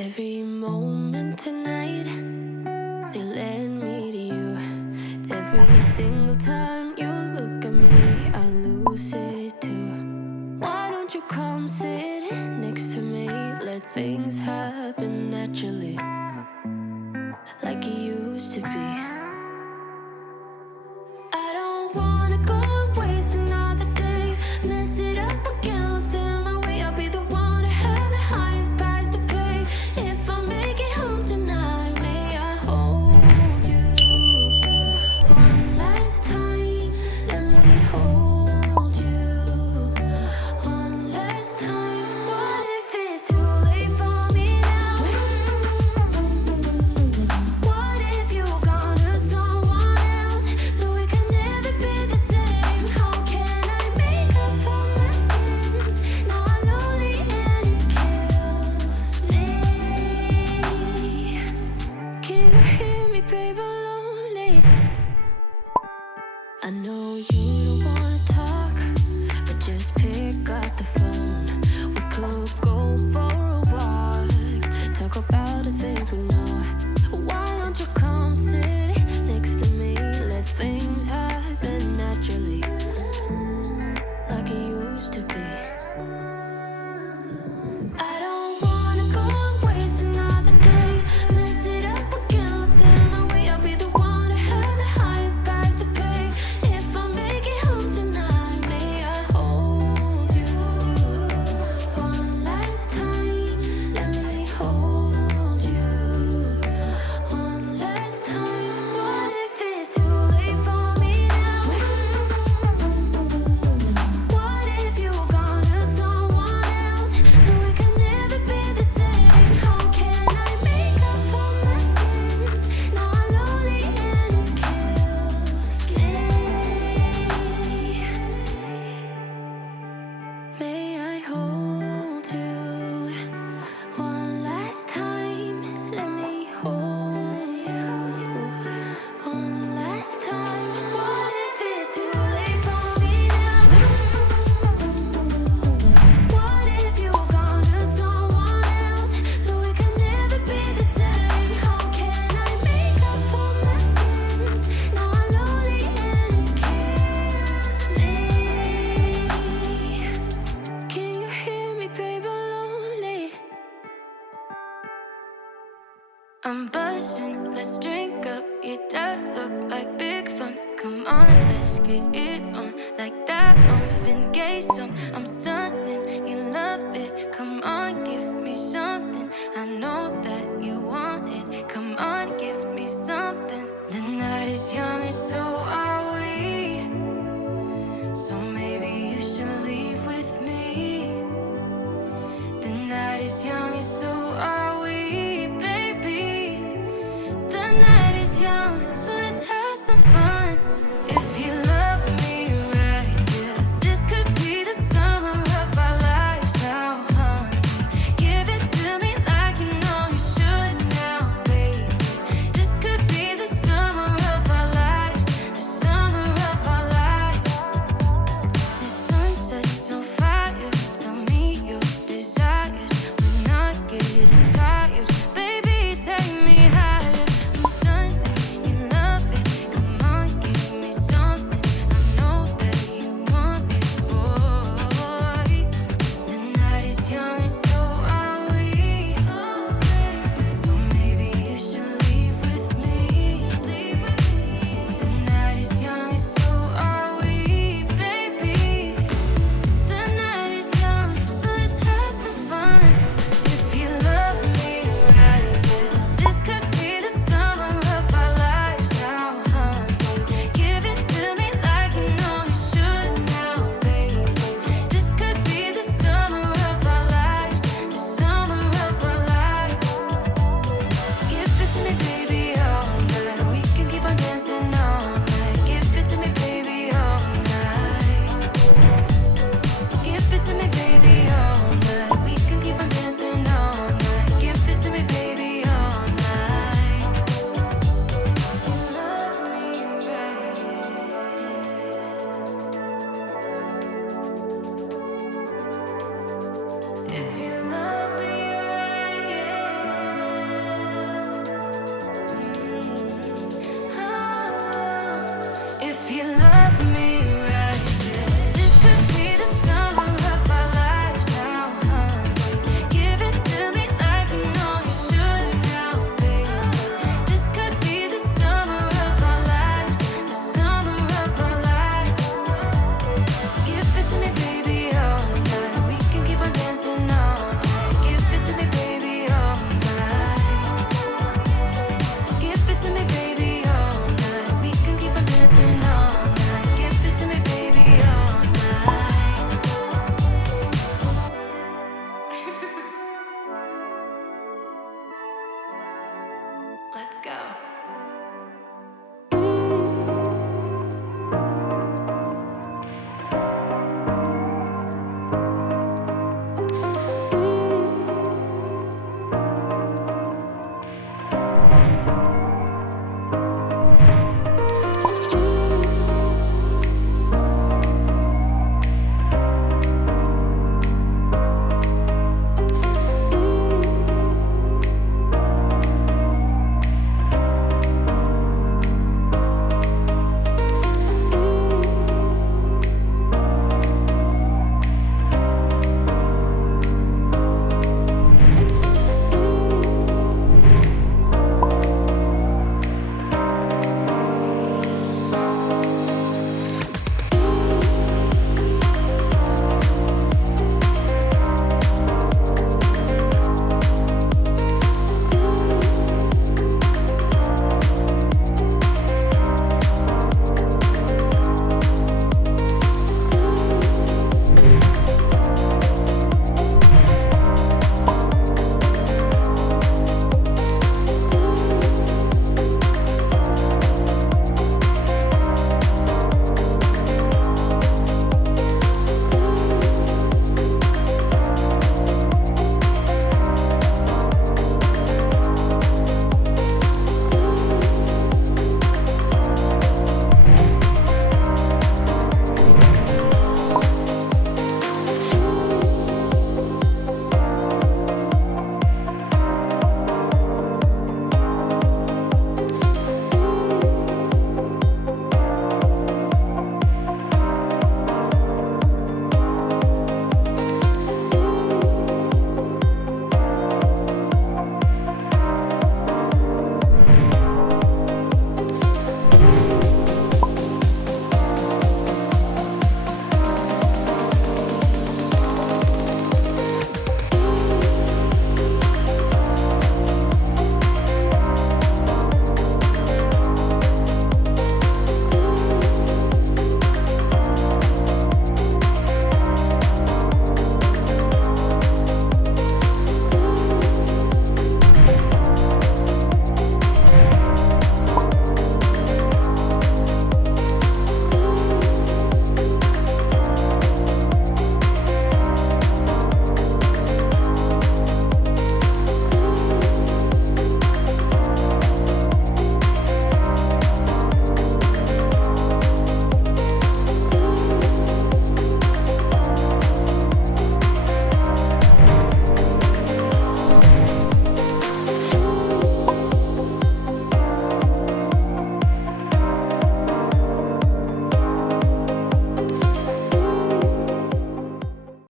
Every moment tonight, they led me to you. Every single time you look at me, I lose it too. Why don't you come sit next to me? Let things happen naturally, like it used to be. I don't wanna go and waste another day, mess it up again, lost in my way. I'll be the one to have the highest price to pay. If I make it home tonight, may I hold you one last time? Let me hold you one last time. What if it's too late for me now? What if you gone to someone else, so we can never be the same? How can I make up for my sins? Now I'm lonely and it kills me. Can you hear me, babe? I'm lonely. I know you don't wanna talk, but just pick up the phone. We could go for a walk, talk about the things we know. Why don't you come sit next to me? Let things happen naturally, like it used to be. I don't wanna go and waste another day, mess it up again, lost in my way. I'll be the one to have the highest price to pay. If I make it home tonight, may I hold you one last time? Let me hold you one last time. What if it's too late for me now? What if you gone to someone else, so we can never be the same? How can I make up for my sins? Now I'm lonely and it kills me. May I hold you one last time? Let me hold you one last time. What if it's too late for me now? What if you gone to someone else, so we can never be the same? How can I make up for my sins? Now I'm lonely and it kills me. Can you hear me, babe? I'm lonely. I'm buzzing, let's drink up. Your death look like big fun. Come on, let's get it on. Like that Marvin Gaye song. I'm stunning, you love it. Come on, give me something. I know that you want it. Come on, give me something. The night is young and so are we. So maybe you should leave with me. The night is young and so